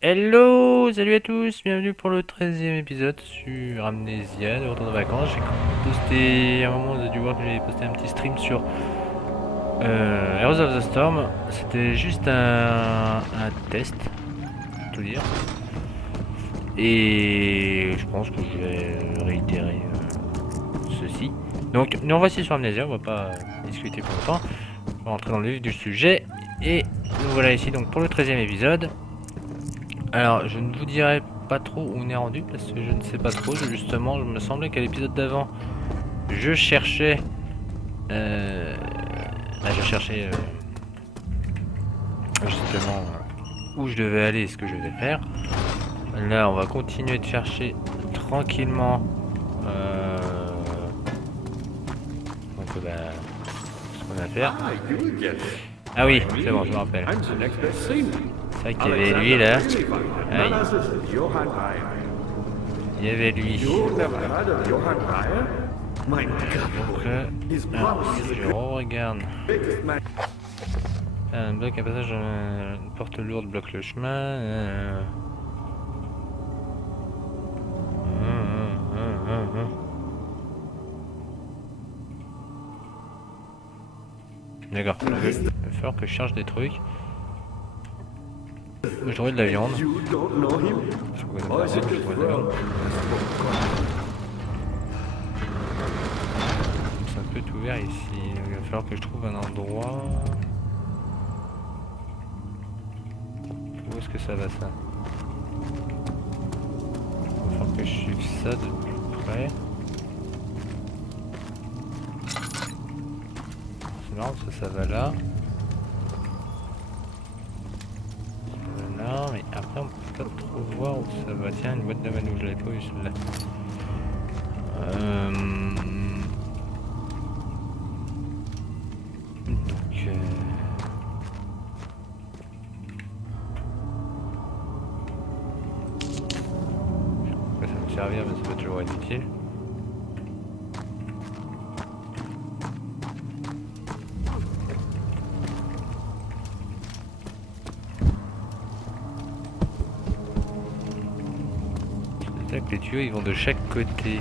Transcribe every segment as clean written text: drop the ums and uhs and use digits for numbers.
Hello, salut à tous, bienvenue pour le 13e épisode sur Amnesia, de retour de vacances. J'ai posté, à un moment vous avez dû voir que j'ai posté un petit stream sur Heroes of the Storm. C'était juste un test, pour tout dire. Et je pense que je vais réitérer ceci. Donc nous voici sur Amnesia, on va pas discuter plus longtemps. On va rentrer dans le vif du sujet. Et nous voilà ici donc pour le 13e épisode. Alors, je ne vous dirai pas trop où on est rendu parce que je ne sais pas trop. Justement, je me semblait qu'à l'épisode d'avant, je cherchais. Je cherchais justement où je devais aller et ce que je devais faire. Là, on va continuer de chercher tranquillement. Donc, ce qu'on a à faire. Ah oui, c'est bon, je me rappelle. C'est vrai qu'il y avait lui là. Aïe. Il y avait lui. Donc, alors, si je regarde. Un bloc, un passage, une porte lourde bloque le chemin. D'accord, il va falloir que je charge des trucs. Je trouve de la viande. Je trouve de la viande. C'est un peu tout ouvert ici. Il va falloir que je trouve un endroit. Où est-ce que ça va ça? Il va falloir que je suive ça de plus près. C'est marrant, ça va là. Là, mais après on peut pas trop voir où ça va. Tiens, une boîte de manous, je l'avais pas vu celle-là. Donc, ça va me servir, mais ça peut toujours être utile. C'est que les tuyaux ils vont de chaque côté.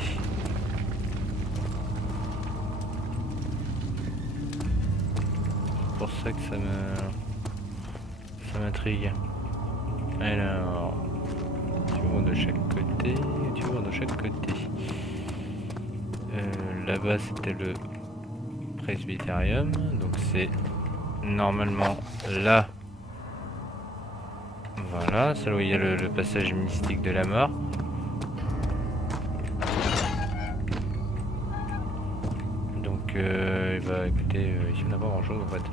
C'est pour ça que ça m'intrigue. Alors, les tuyaux vont de chaque côté, les tuyaux vont de chaque côté. Là-bas c'était le presbyterium, donc c'est normalement là. Voilà, c'est là où il y a le passage mystique de la mort. Donc, bah écoutez, ici on n'a pas grand chose en fait.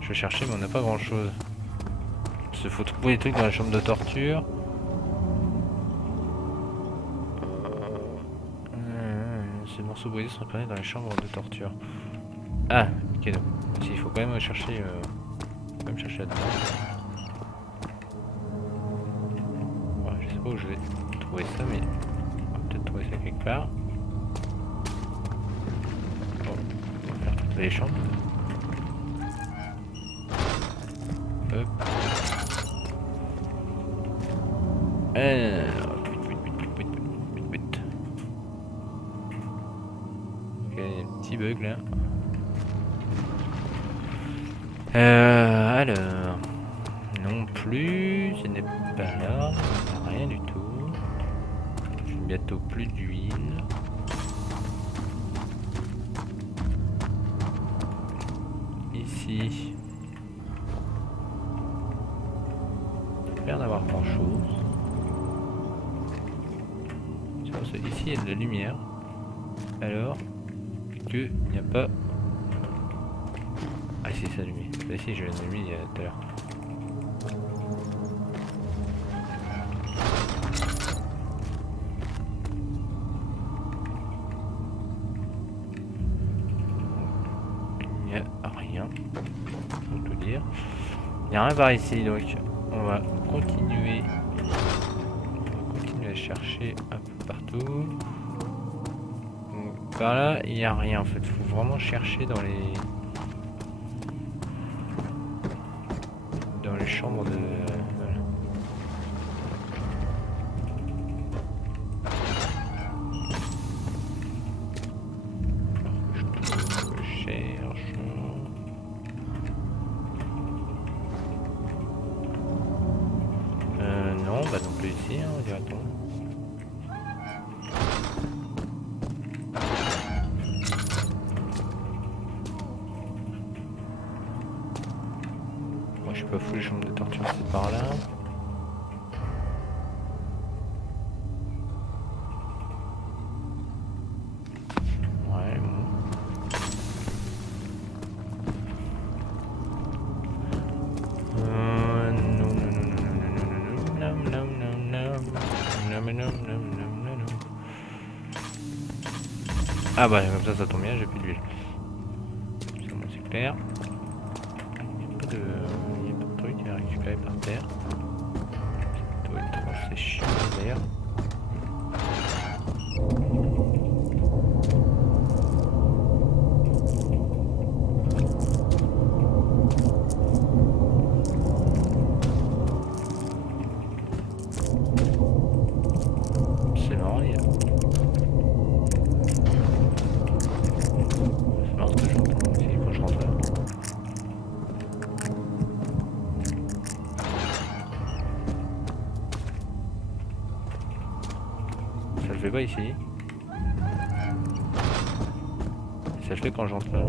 Je vais chercher, mais on n'a pas grand chose. Il faut trouver des trucs dans la chambre de torture. Ces morceaux brisés sont repérés dans les chambres de torture. Ah, ok, donc il faut quand même chercher, là-dedans. Ouais, je sais pas où je vais trouver ça, mais on va peut-être trouver ça quelque part. Bon, on va faire toutes les chambres. Hop. Ok, il y a un petit bug là. Alors, non plus, ce n'est pas là, rien du tout. J'ai bientôt plus d'huile. Ici, il a l'air d'avoir grand chose. Ici, il y a de la lumière. Alors que il n'y a pas. Ah, si, c'est allumé. Là, si, je l'ai allumé il y a tout à l'heure. Il n'y a rien. Pour tout dire. Il n'y a rien par ici, donc on va continuer. À chercher un peu partout. Donc, par là, il n'y a rien en fait. Il faut vraiment chercher dans les chambres de. Voilà. Non, bah non plus ici, hein, directement. Moi je suis pas fou, les chambres de torture c'est par là. Ouais, bon. Non, non, non, non, non, non, non, non, non, non, non, non, non. Ah bah comme ça tombe bien, j'ai plus d'huile. Ça moi c'est clair. Il n'y a pas de truc à récupérer par terre. Ça doit être assez chiant d'ailleurs. C'est marrant, il y a... C'est marrant ce que j'entends aussi quand je rentre là. Ça le fait pas ici. Ça le fait quand j'entre là.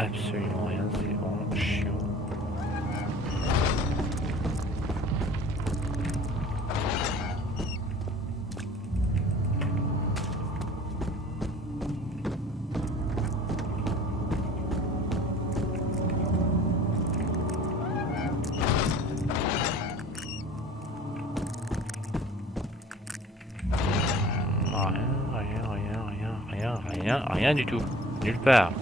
Absolument rien, c'est vraiment chiant. Rien du tout. Nulle part.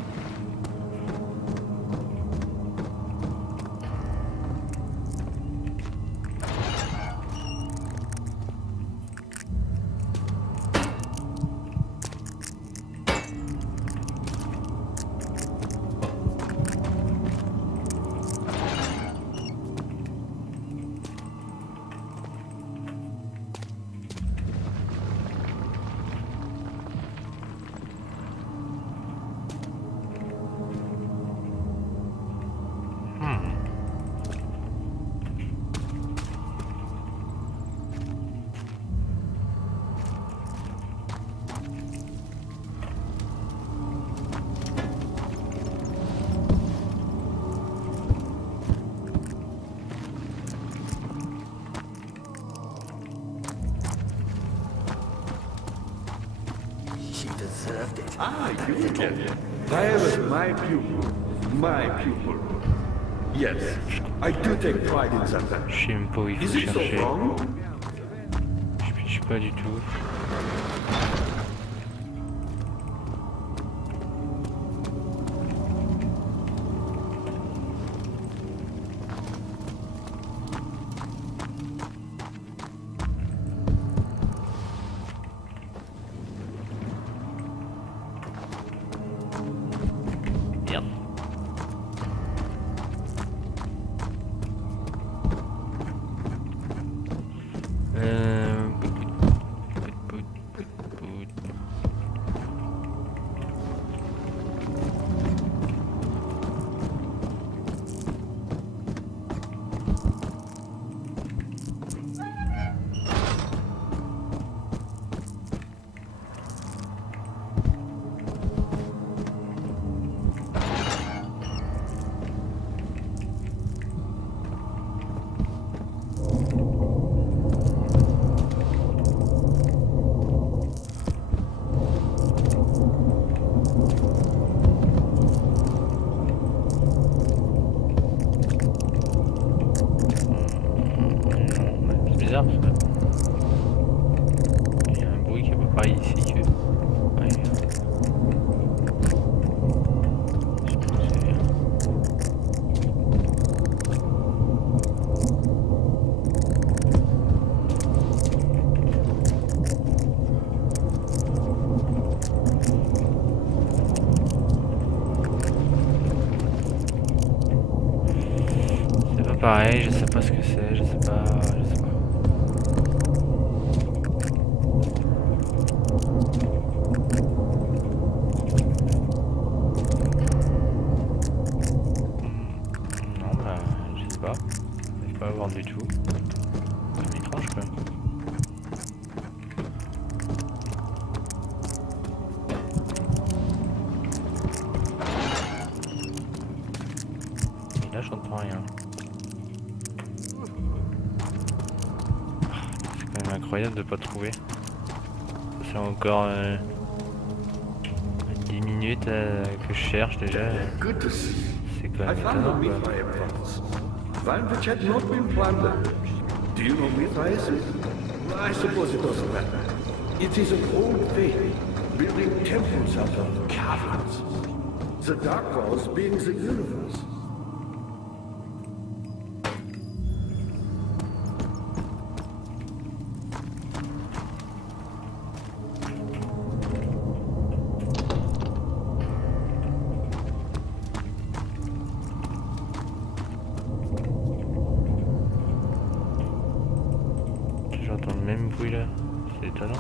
Ah, you again. Diana's my pupil. My pupil. Yes, I do take pride in that. Je sais même pas où il faut Is it so chercher. wrong? Je sais pas du tout. Merde. bizarre parce que il y a un bruit qui est pas pareil ici que. Ouais. Je sais pas où c'est. C'est pas pareil, je sais pas ce que c'est, je sais pas. Non, bah, je sais pas. J'arrive pas à voir du tout. C'est étrange quoi. Et là, j'entends rien. C'est quand même incroyable de pas trouver. C'est encore 10 minutes que je cherche déjà. Good to see. C'est quand I même found the étonnant quoi. Mithraeum vaults. Find which had not been plundered. Do you know Mithraeus? I suppose it doesn't matter. It is an old faith, building temples out of caverns. The Dark Walls being the universe. J'entends le même bruit là, c'est étonnant.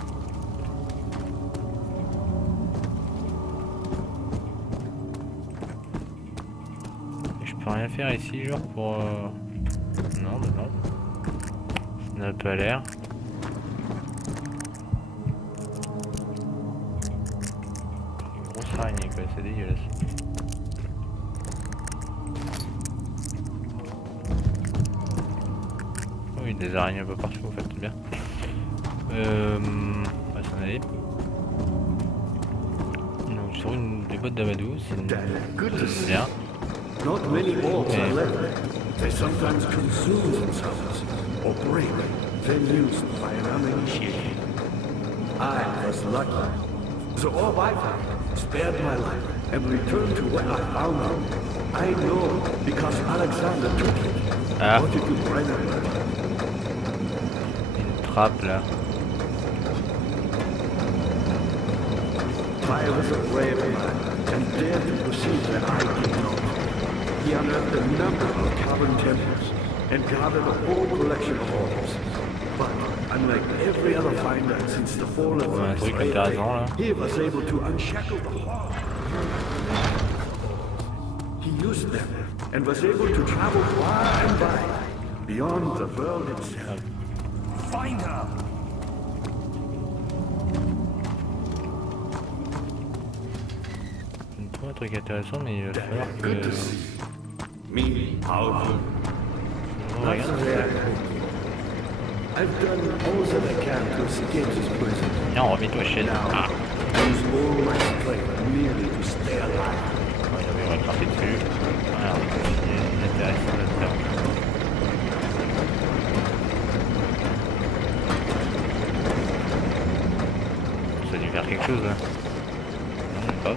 Et je peux rien faire ici genre pour... Non, bah non. Ça n'a pas l'air. Une grosse araignée quoi, c'est dégueulasse. Oui, des araignées un peu partout en fait, c'est bien. On va s'en aller. Donc sur une des boîtes d'amadou, c'est Good to see. bien. Not many orbs are Yeah. left. They sometimes consume themselves or break, then used by an uninitiated. I was lucky. The orb I found spared my life and returned to where I found it. I know because Alexander took it. Ah. Wanted to bring it. Une trappe là. I was a brave man and dared to proceed where I did not. He unearthed a number of cavern temples and gathered a whole collection of orbs. But unlike every other finder since the fall of Ouais, un the truc Slave intéressant là. he was able to unshackle the heart. He used them and was able to travel far and wide, beyond the world itself. Find her! Je trouve un truc intéressant, mais il va falloir que... Good to see. Me, powerful. On That's regarde. the way I think. I've done all that I can to escape this prison. Non, remets-toi chaîne. Ah, Use all my strength merely to stay alive. ouais, on va craper dessus. Voilà, on va continuer. C'est intéressant là-dedans. Ça a dû faire quelque chose là. Non, même pas.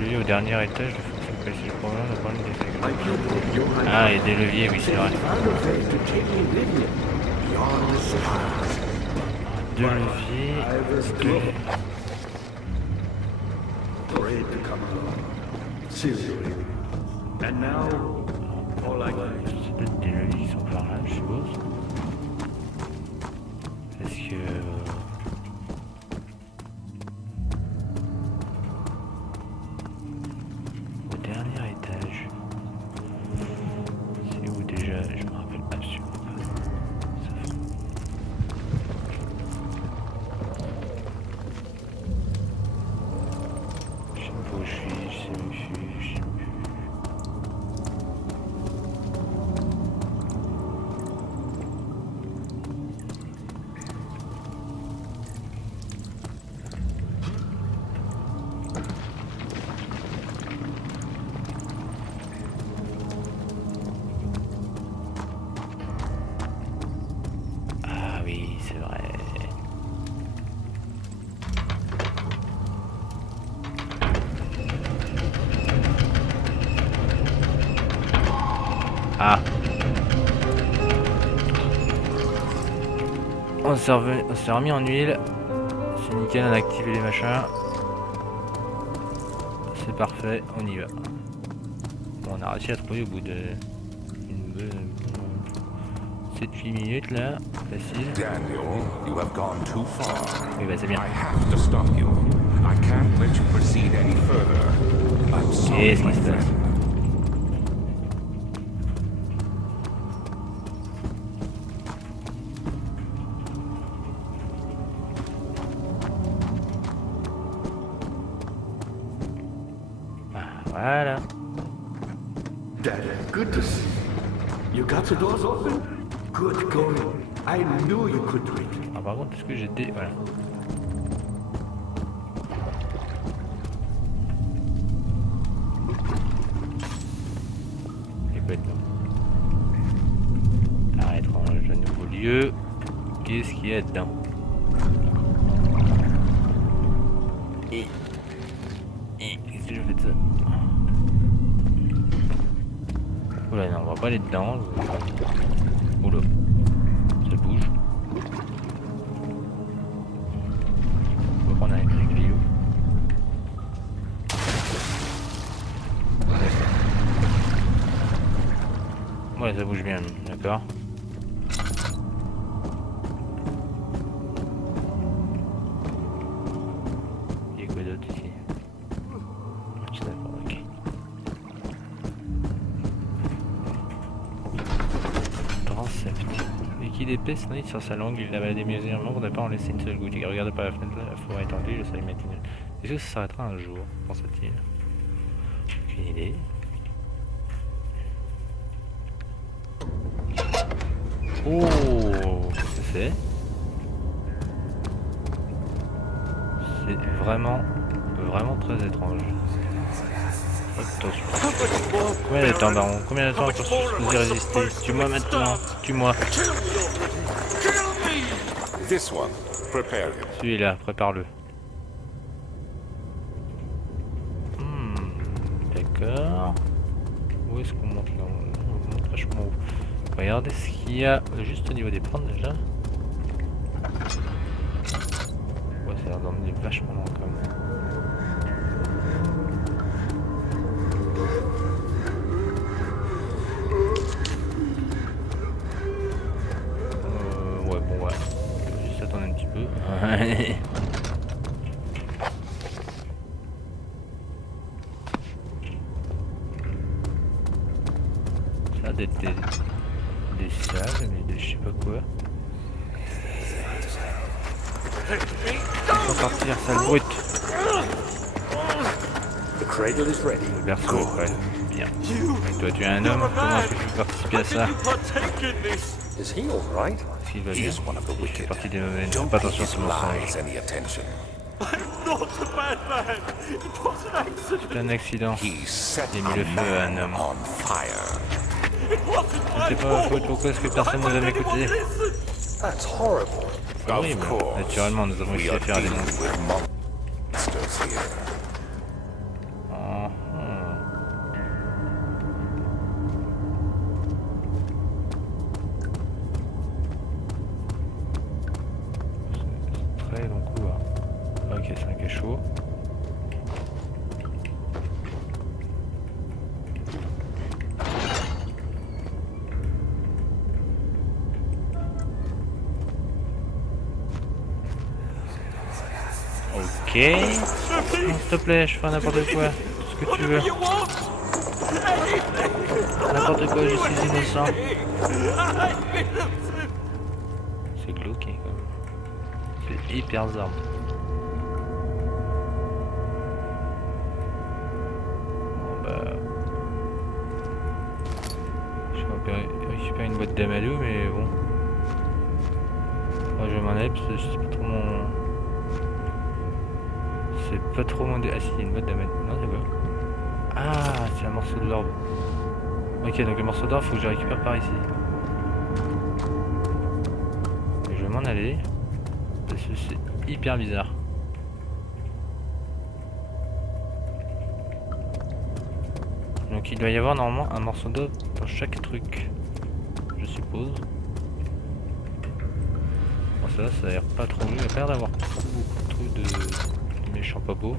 Lui au dernier étage, il faut que c'est le problème, on a pas des My pupil, Johann, Ah, et des leviers, oui, c'est vrai. found a way to take me with him beyond the stars. Deux leviers. I was Deux... glad for it to come along. Seriously. And now, all I can do. C'est peut-être des leviers qui sont par là, je suppose. Parce que... Au dernier étage... C'est où déjà? Je me rappelle absolument pas. Ça fait- Je sais pas où je suis, je sais où je suis, je sais plus. Ah. On s'est remis en huile. C'est nickel, on a activé les machins. C'est parfait, on y va. Bon, on a réussi à trouver au bout de 7-8 minutes là, facile. Daniel, you have gone too far. Oui bah c'est bien. I have to stop you. I can't let you proceed any further. I'm sorry, Qu'est-ce my qui se passe? friend. Voilà. Daddy, good to see you. You got the doors open? Good going. I knew you could do it. Ah, par contre, est-ce que j'ai des... Voilà. Il y a quoi dedans? Ah, étrange, un nouveau lieu. Qu'est-ce qu'il y a dedans? Qu'est-ce que je fais de ça? Oula, non, on va pas aller dedans. Oula, ça bouge. On va prendre un grillot. Ouais, ça bouge bien, d'accord. Il y a quoi d'autre ici? C'est d'accord, ok. Transept. Liquide épaisse, snake sur sa langue, il avalait des médicaments pour ne pas en laisser une seule goutte. Il regardait par la fenêtre la forêt étendue, le soleil matinal. Est-ce que ça s'arrêtera un jour, pensa-t-il? Aucune idée. Oh, qu'est-ce que c'est? C'est vraiment très étrange. Attention. Combien de temps, baron? Combien de temps pour vous y résister? Tue-moi maintenant, tue-moi. This one, prepare him. Celui-là, prépare-le. D'accord. Où est-ce qu'on monte là? On monte vachement haut. Regardez ce qu'il y a juste au niveau des plantes déjà. Ouais, ça a l'air d'emmener vachement loin quand même. Ouais, bon, ouais. Je vais juste attendre un petit peu. Ça a d'être des salles, mais des je sais pas quoi. On va partir, sale brute. The cradle is ready. Le berceau, ouais, bien. Et toi, tu es un homme, comment est-ce que tu peux participer à ça? Is he all right? Est-ce qu'il va He bien? is one of the Il fait wicked. partie des mauvais. Don't Pas pay attention à his ce mensonge. lies any attention. C'est un accident. He set Il a mis le a feu à un man homme. on fire. C'était pas ma faute, pourquoi est-ce que personne ne nous a écouté? That's horrible. C'est horrible. Of course, Naturellement, nous avons we réussi are à faire des dealing monstres. with monsters here. Ah, C'est très long couloir. Ok, c'est un cachot. Ok. Non, s'il te plaît, je fais n'importe quoi. Tout ce que tu veux. N'importe quoi, je suis innocent. C'est glauque quand même. C'est hyper zarbe. Bon bah... Je vais récupérer une boîte d'amadou, mais bon. Moi je vais m'en aller parce que c'est pas trop mon... C'est pas trop mon... Ah si, il y a une boîte d'amadou. Non, c'est quoi? Ah, c'est un morceau de l'orbe. Ok, donc le morceau d'or, faut que je récupère par ici. Et je vais m'en aller. Parce que c'est hyper bizarre. Donc Donc il doit y avoir normalement un morceau d'os dans chaque truc. Je suppose. Bon ça a l'air pas trop. Il y a pas l'air d'avoir beaucoup de trucs de méchants pas beaux.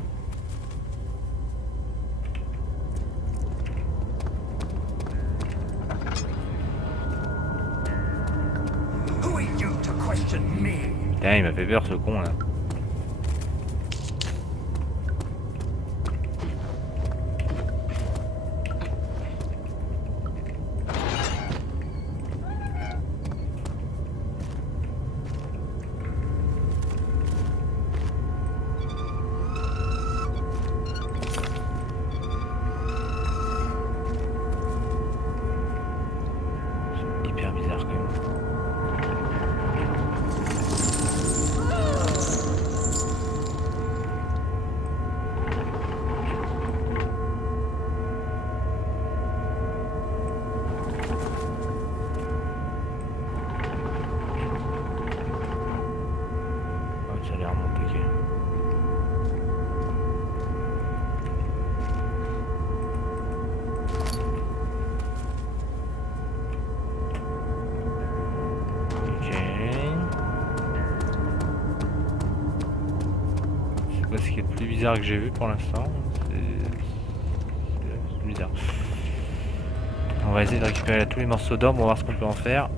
Putain, il m'a fait peur ce con là. C'est hyper bizarre quand même. Ça a l'air remonté. Ok. C'est pas ce qui est le plus bizarre que j'ai vu pour l'instant. C'est bizarre. On va essayer de récupérer là tous les morceaux d'or, on va voir ce qu'on peut en faire.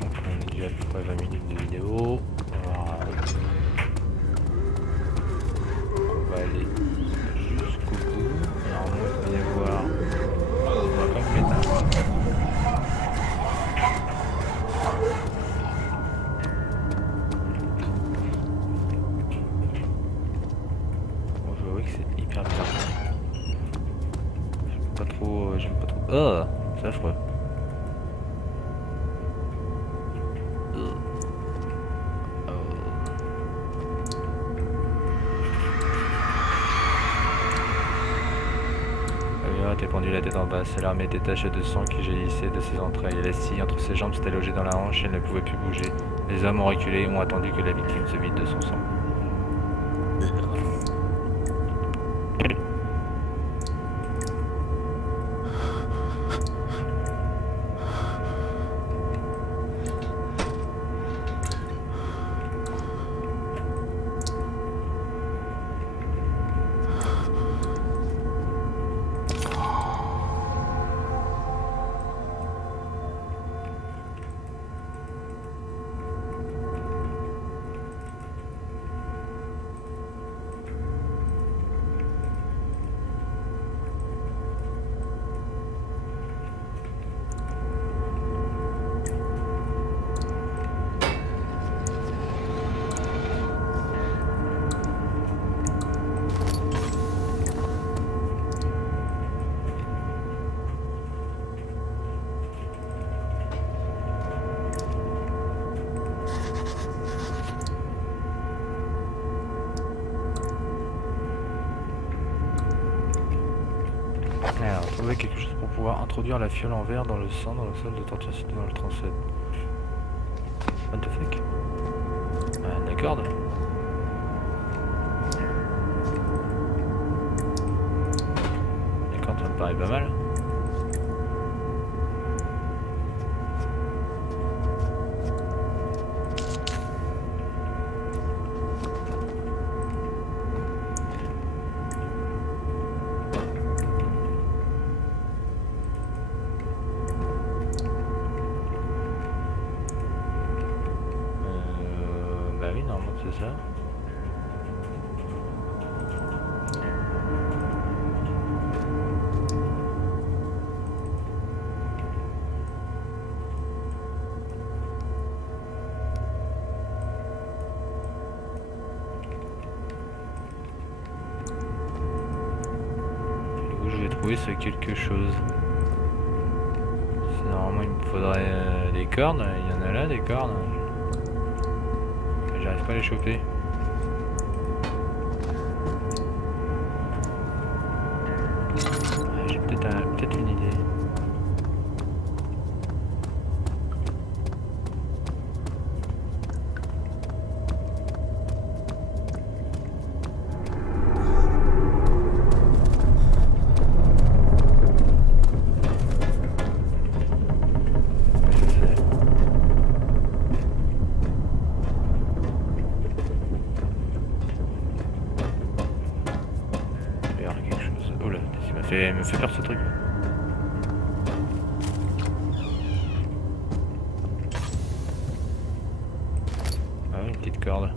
Donc on est déjà à peu près 20 minutes de vidéo. On va aller jusqu'au bout. Normalement il va y avoir. On va pas me mettre un. Bon, je vois que c'est hyper bizarre. J'aime pas trop. Oh, c'est affreux. T'es pendu la tête en bas, c'est l'armée des taches de sang qui jaillissait de ses entrailles. La scie entre ses jambes s'était logée dans la hanche et elle ne pouvait plus bouger. Les hommes ont reculé et ont attendu que la victime se vide de son sang. Alors, trouver quelque chose pour pouvoir introduire la fiole en verre dans le sang dans la salle de torture située dans le transept. What the fuck? La corde. La corde, ça me paraît pas mal. Bah oui, normalement c'est ça. Du coup, je vais trouver ce quelque chose. Normalement, il me faudrait des cornes. Il y en a là, des cornes. Mais j'arrive pas à les choper. J'ai peut-être une idée. me fait peur ce truc. Ah oui, une petite corde.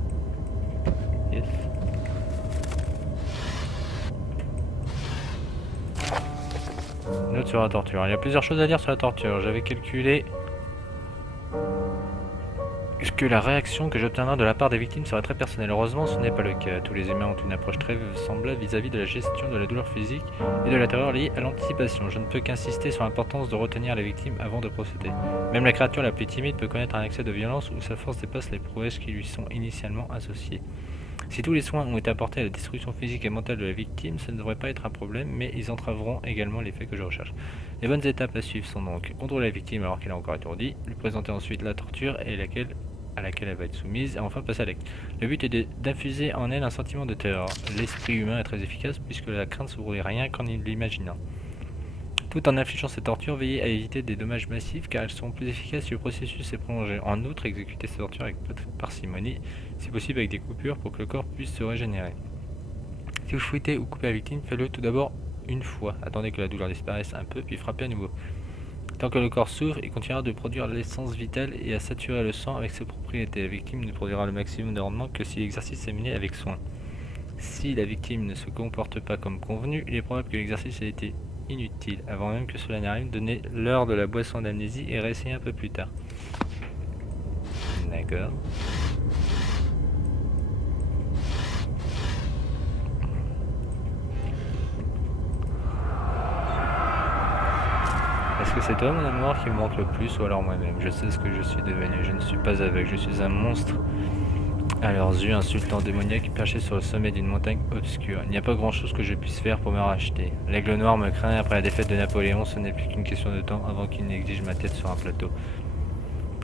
Yes. Note sur la torture. Il y a plusieurs choses à dire sur la torture. J'avais calculé que la réaction que j'obtiendrai de la part des victimes serait très personnelle. Heureusement, ce n'est pas le cas. Tous les humains ont une approche très semblable vis-à-vis de la gestion de la douleur physique et de la terreur liée à l'anticipation. Je ne peux qu'insister sur l'importance de retenir les victimes avant de procéder. Même la créature la plus timide peut connaître un excès de violence où sa force dépasse les prouesses qui lui sont initialement associées. Si tous les soins ont été apportés à la destruction physique et mentale de la victime, ça ne devrait pas être un problème, mais ils entraveront également l'effet que je recherche. Les bonnes étapes à suivre sont donc contrôler la victime alors qu'elle est encore étourdie, lui présenter ensuite la torture et à laquelle elle va être soumise, et enfin passer à l'acte. Le but est d'infuser en elle un sentiment de terreur. L'esprit humain est très efficace puisque la crainte s'ouvrit rien qu'en l'imaginant. Tout en infligeant ces tortures, veillez à éviter des dommages massifs car elles seront plus efficaces si le processus est prolongé. En outre, exécutez ces tortures avec peu de parcimonie, si possible avec des coupures pour que le corps puisse se régénérer. Si vous fouettez ou coupez la victime, faites-le tout d'abord une fois. Attendez que la douleur disparaisse un peu, puis frappez à nouveau. Tant que le corps s'ouvre, il continuera de produire l'essence vitale et à saturer le sang avec ses propriétés. La victime ne produira le maximum de rendement que si l'exercice est mené avec soin. Si la victime ne se comporte pas comme convenu, il est probable que l'exercice ait été inutile. Avant même que cela n'arrive, donnez l'heure de la boisson d'amnésie et réessayez un peu plus tard. D'accord. Est-ce que c'est toi, mon amour, qui me manque le plus, ou alors moi-même? Je sais ce que je suis devenu. Je ne suis pas aveugle, je suis un monstre à leurs yeux, insultant, démoniaque, perché sur le sommet d'une montagne obscure. Il n'y a pas grand-chose que je puisse faire pour me racheter. L'aigle noir me craint après la défaite de Napoléon. Ce n'est plus qu'une question de temps avant qu'il n'exige ma tête sur un plateau.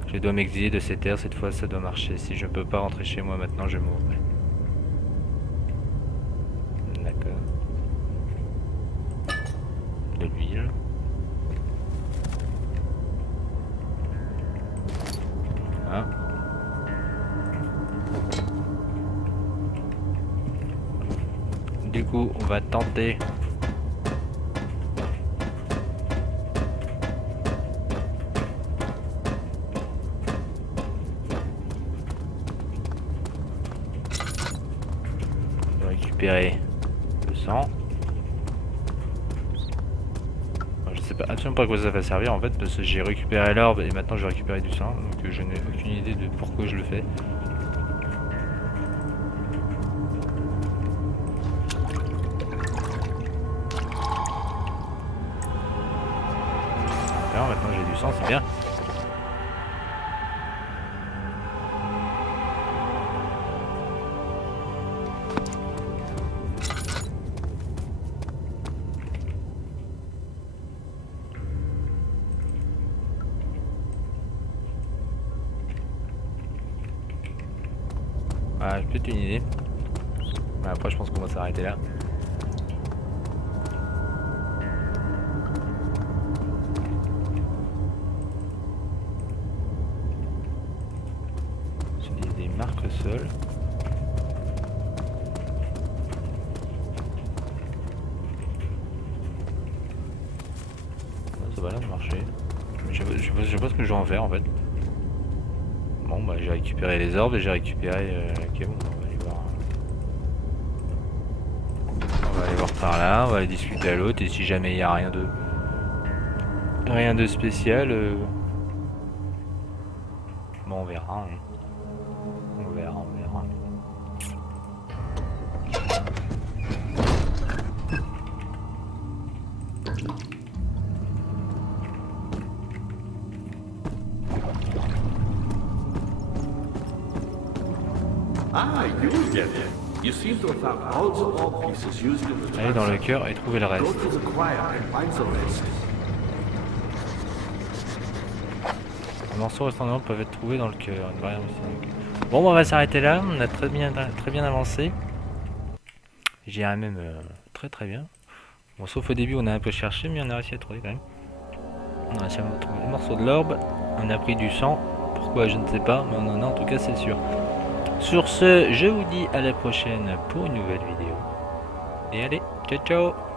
Je dois m'exiler de ces terres. Cette fois, ça doit marcher. Si je ne peux pas rentrer chez moi maintenant, je mourrai. D'accord. De l'huile. Ah. Du coup, on va tenter de récupérer le sang. Je sais pas absolument pas à quoi ça va servir en fait, parce que j'ai récupéré l'orbe et maintenant je vais récupérer du sang, donc je n'ai aucune idée de pourquoi je le fais. Maintenant j'ai du sang, c'est bien. Ah, j'ai peut-être une idée. Mais après je pense qu'on va s'arrêter là. Marque le sol. Ça va l'air de marcher. Je sais pas ce que je vais en faire en fait. Bon bah j'ai récupéré les orbes et j'ai récupéré ok bon on va aller voir. On va aller voir par là, on va aller discuter à l'autre et si jamais il n'y a rien de spécial bon on verra hein. On verra. Ah, you get it. You seem to have found all the orb pieces used in the Allez dans le cœur et trouver le Go reste. to the choir and find the rest. Les morceaux restants peuvent être trouvés dans le cœur. Une barrière aussi dans le cœur. Bon, on va s'arrêter là. On a très bien avancé. J'irai même très bien. Bon, sauf au début, on a un peu cherché, mais on a réussi à trouver quand même. On a réussi à trouver les morceaux de l'orbe. On a pris du sang. Pourquoi, je ne sais pas, mais on en a en tout cas, c'est sûr. Sur ce, je vous dis à la prochaine pour une nouvelle vidéo. Et allez, ciao ciao!